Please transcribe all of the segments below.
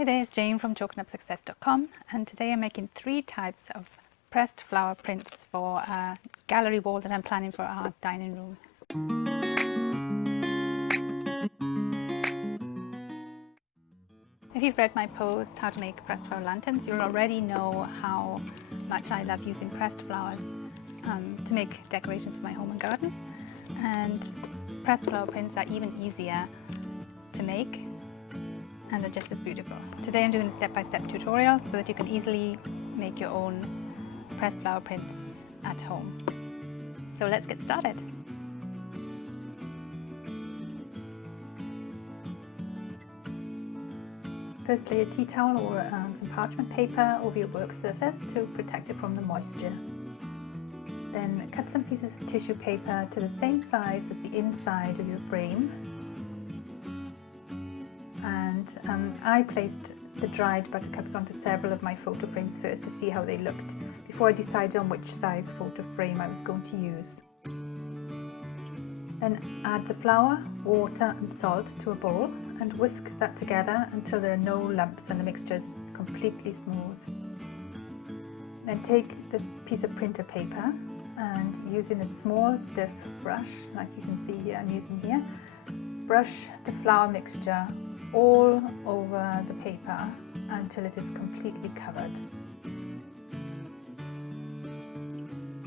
Hey there, it's Jane from tokenupsuccess.com, and today I'm making 3 types of pressed flower prints for a gallery wall that I'm planning for our dining room. If you've read my post, How to Make Pressed Flower Lanterns, you'll already know how much I love using pressed flowers to make decorations for my home and garden. And pressed flower prints are even easier to make, and they're just as beautiful. Today I'm doing a step-by-step tutorial so that you can easily make your own pressed flower prints at home. So let's get started. First, lay a tea towel or some parchment paper over your work surface to protect it from the moisture. Then cut some pieces of tissue paper to the same size as the inside of your frame. And I placed the dried buttercups onto several of my photo frames first to see how they looked before I decided on which size photo frame I was going to use. Then add the flour, water and salt to a bowl and whisk that together until there are no lumps and the mixture is completely smooth. Then take the piece of printer paper and using a small stiff brush, like you can see here I'm using here, brush the flour mixture all over the paper until it is completely covered.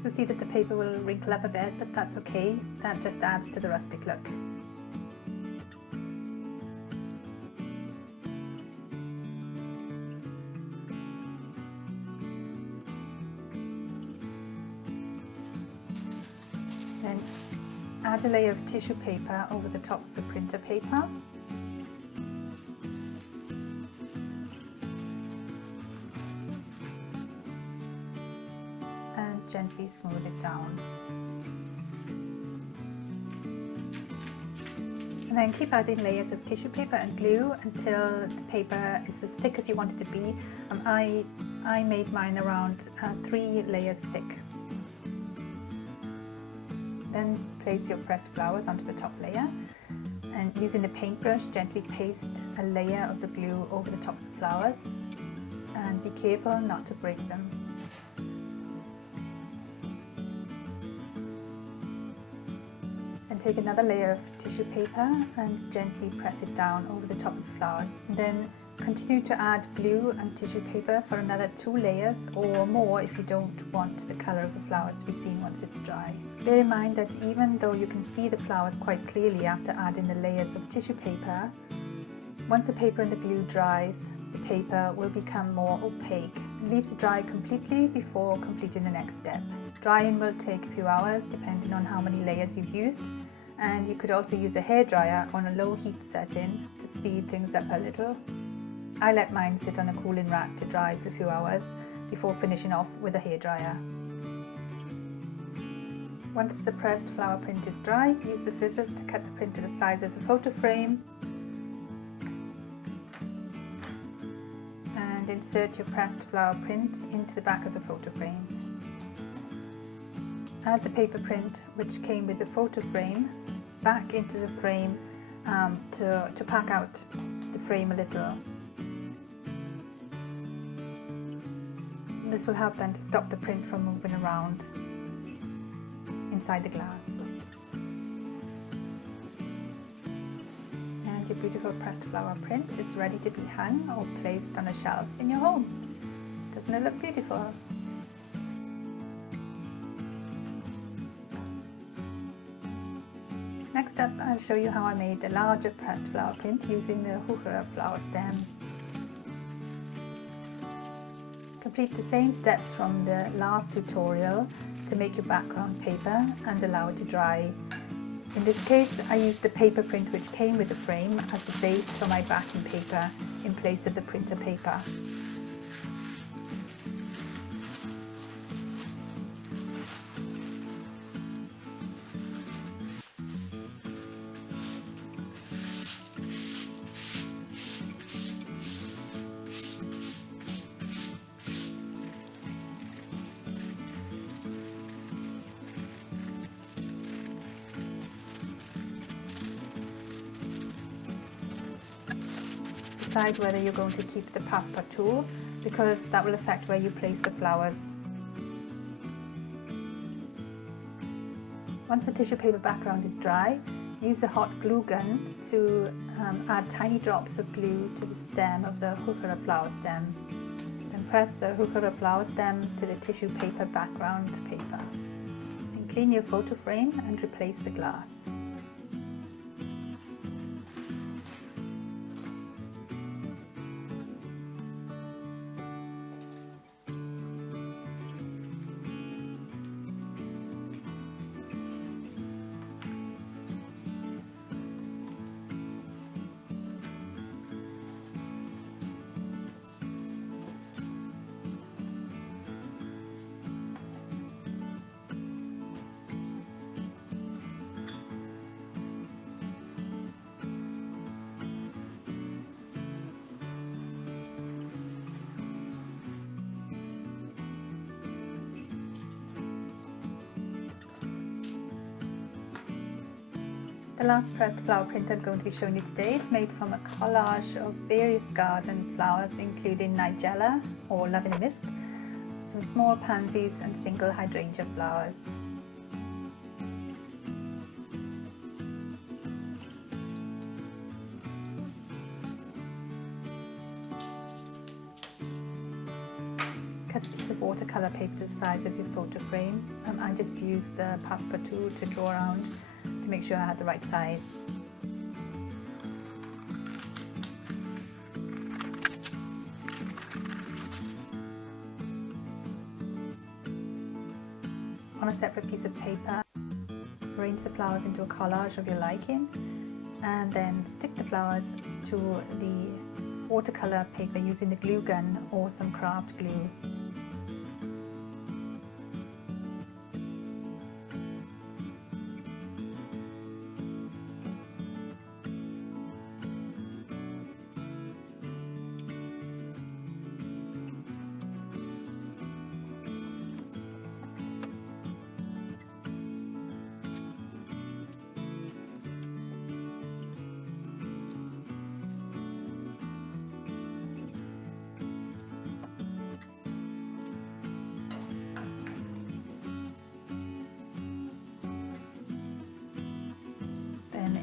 You'll see that the paper will wrinkle up a bit, but that's okay, that just adds to the rustic look. Then add a layer of tissue paper over the top of the printer paper. And gently smooth it down. And then keep adding layers of tissue paper and glue until the paper is as thick as you want it to be. I made mine around 3 layers thick. Then place your pressed flowers onto the top layer and using the paintbrush gently paste a layer of the glue over the top of the flowers and be careful not to break them. And take another layer of tissue paper and gently press it down over the top of the flowers. And then continue to add glue and tissue paper for another 2 layers or more if you don't want the colour of the flowers to be seen once it's dry. Bear in mind that even though you can see the flowers quite clearly after adding the layers of tissue paper, once the paper and the glue dries, the paper will become more opaque. Leave to dry completely before completing the next step. Drying will take a few hours depending on how many layers you've used, and you could also use a hairdryer on a low heat setting to speed things up a little. I let mine sit on a cooling rack to dry for a few hours before finishing off with a hairdryer. Once the pressed flower print is dry, use the scissors to cut the print to the size of the photo frame and insert your pressed flower print into the back of the photo frame. Add the paper print which came with the photo frame back into the frame to pack out the frame a little. This will help then to stop the print from moving around inside the glass. And your beautiful pressed flower print is ready to be hung or placed on a shelf in your home. Doesn't it look beautiful? Next up, I'll show you how I made the larger pressed flower print using the heuchera flower stems. Complete the same steps from the last tutorial to make your background paper and allow it to dry. In this case, I used the paper print which came with the frame as the base for my backing paper in place of the printer paper. decide whether you're going to keep the passepartout because that will affect where you place the flowers. Once the tissue paper background is dry, use a hot glue gun to add tiny drops of glue to the stem of the heuchera flower stem. Then press the heuchera flower stem to the tissue paper background paper. Then clean your photo frame and replace the glass. The last pressed flower print I'm going to be showing you today is made from a collage of various garden flowers, including nigella or love in a mist, some small pansies and single hydrangea flowers. Cut a piece of watercolour paper to the size of your photo frame. I just used the passepartout to draw around to make sure I had the right size. On a separate piece of paper, arrange the flowers into a collage of your liking and then stick the flowers to the watercolour paper using the glue gun or some craft glue.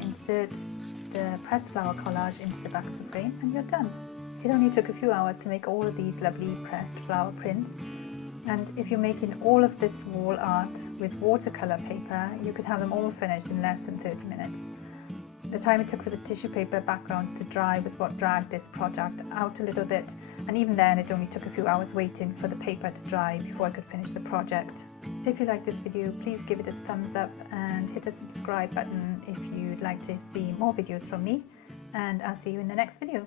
Insert the pressed flower collage into the back of the frame and you're done. It only took a few hours to make all of these lovely pressed flower prints, and if you're making all of this wall art with watercolour paper, you could have them all finished in less than 30 minutes. The time it took for the tissue paper backgrounds to dry was what dragged this project out a little bit, and even then it only took a few hours waiting for the paper to dry before I could finish the project. If you like this video, please give it a thumbs up and hit the subscribe button if you'd like to see more videos from me, and I'll see you in the next video.